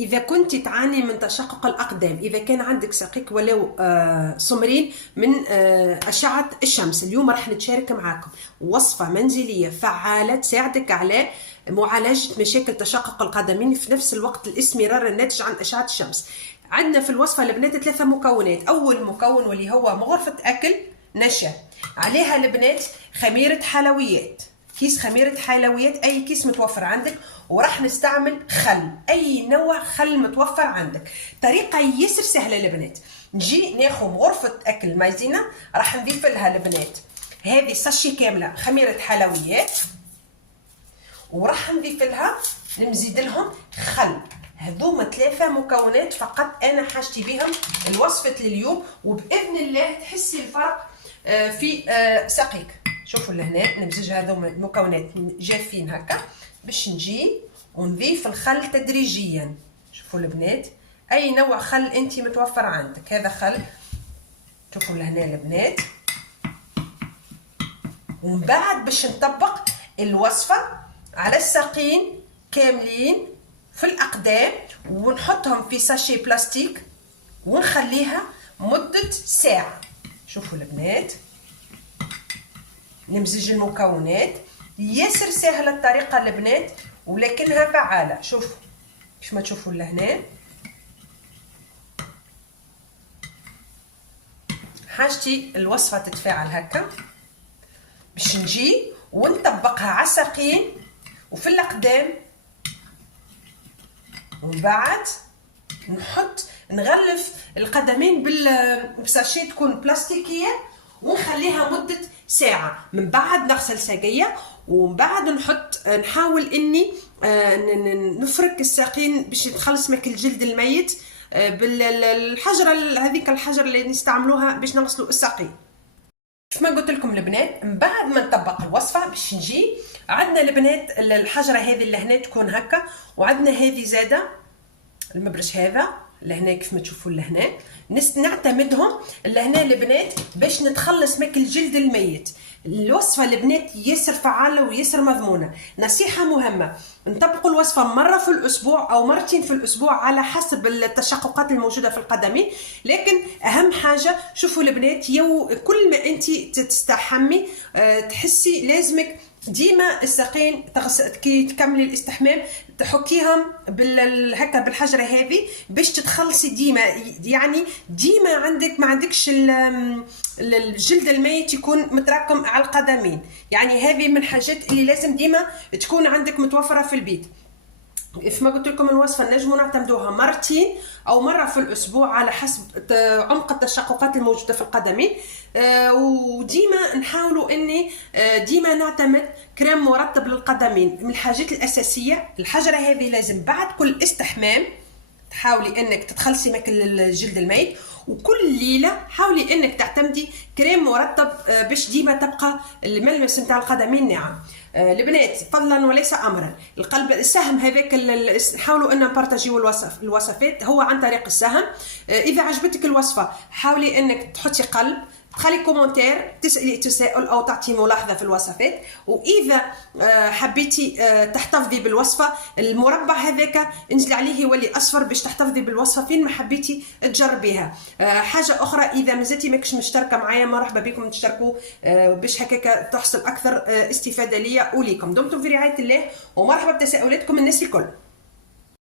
إذا كنت تعاني من تشقق الأقدام، إذا كان عندك ساقيك ولو سمرين من أشعة الشمس، اليوم راح نتشارك معاكم وصفة منزلية فعالة تساعدك على معالجة مشاكل تشقق القدمين في نفس الوقت الاسمرار الناتج عن أشعة الشمس. عندنا في الوصفة البنات 3 مكونات. أول مكون واللي هو مغرفة أكل نشا، عليها البنات خميرة حلويات، كيس خميرة حلويات، أي كيس متوفر عندك، وراح نستعمل خل، أي نوع خل متوفر عندك. طريقة يسر سهلة البنات. نجي ناخذ غرفة أكل مايزينا، راح نضيف لها البنات هذه ساشي كاملة خميرة حلويات، وراح نضيف لها نزيد لهم خل. هذوما 3 مكونات فقط أنا حاجتي بهم الوصفة اليوم، وبإذن الله تحسي الفرق في ساقيك. شوفوا لهنا نمزج هذوما المكونات جافين هكا باش نجي ونضيف الخل تدريجيا. شوفوا البنات اي نوع خل انت متوفر عندك، هذا خل. شوفوا لهنا البنات. ومن بعد باش نطبق الوصفه على الساقين كاملين في الاقدام، ونحطهم في ساشي بلاستيك ونخليها مده ساعه. شوفوا البنات نمزج المكونات، ياسر سهله الطريقه البنات ولكنها فعاله. شوفوا كيف ما تشوفوا لهنا. حاجتي الوصفه تتفاعل هكا باش نجي ونطبقها على الساقين وفي الاقدام، ومن بعد نغلف القدمين بساشي تكون بلاستيكيه ونخليها مده ساعه. من بعد نغسل ساقيه، ومن بعد نحاول اني نفرك الساقين باش نخلص ماك الجلد الميت بالحجره، هذيك الحجر اللي نستعملوها باش نغسلوا الساقين. كيف ما قلت لكم البنات، من بعد ما نطبق الوصفه باش نجي عندنا البنات الحجره هذه اللي هنا تكون هكا، وعندنا هذه زاده المبرش هذا لهنا كيف ما تشوفوا لهنا، نعتمدهم لهنا البنات باش نتخلص ماك الجلد الميت. الوصفه البنات ياسر فعاله وياسر مضمونه. نصيحه مهمه، نطبقوا الوصفه مره في الاسبوع او مرتين في الاسبوع على حسب التشققات الموجوده في القدمين. لكن اهم حاجه شوفوا البنات، كل ما انت تستحمي تحسي لازمك ديما الساقين كي تكملي الاستحمام تحكيهم هكا بالحجره هذه باش تتخلصي ديما، يعني ديما ما عندكش الجلد الميت يكون متراكم على القدمين. يعني هذه من الحاجات اللي لازم ديما تكون عندك متوفره في البيت. كما قلت لكم الوصفه نجموا نعتمدوها مرتين او مره في الاسبوع على حسب عمق التشققات الموجوده في القدمين. وديما نحاولوا اني ديما نعتمد كريم مرطب للقدمين. من الحاجات الاساسيه الحجره هذه لازم بعد كل استحمام تحاولي انك تتخلصي ماك الجلد الميت، وكل ليله حاولي انك تعتمدي كريم مرطب باش ديما تبقى الملمس نتاع القدمين ناعم. البنات فضلا وليس امرا، القلب السهم هذاك حاولوا ان نبارطاجيو الوصفات هو عن طريق السهم. اذا عجبتك الوصفه حاولي انك تحطي قلب، تخلي كومنتير تسالي تساؤل او تعطي ملاحظه في الوصفات. واذا حبيتي تحتفظي بالوصفه، المربع هذاك انزلي عليه يولي اصفر باش تحتفظي بالوصفه فين ما حبيتي تجربيها. حاجه اخرى، اذا مازلتي ماكش مشتركه معايا مرحبا بكم تشتركوا باش هكاك تحصل اكثر استفاده ليا وليكم. دمتم في رعايه الله، ومرحبا بتساؤلاتكم الناس الكل.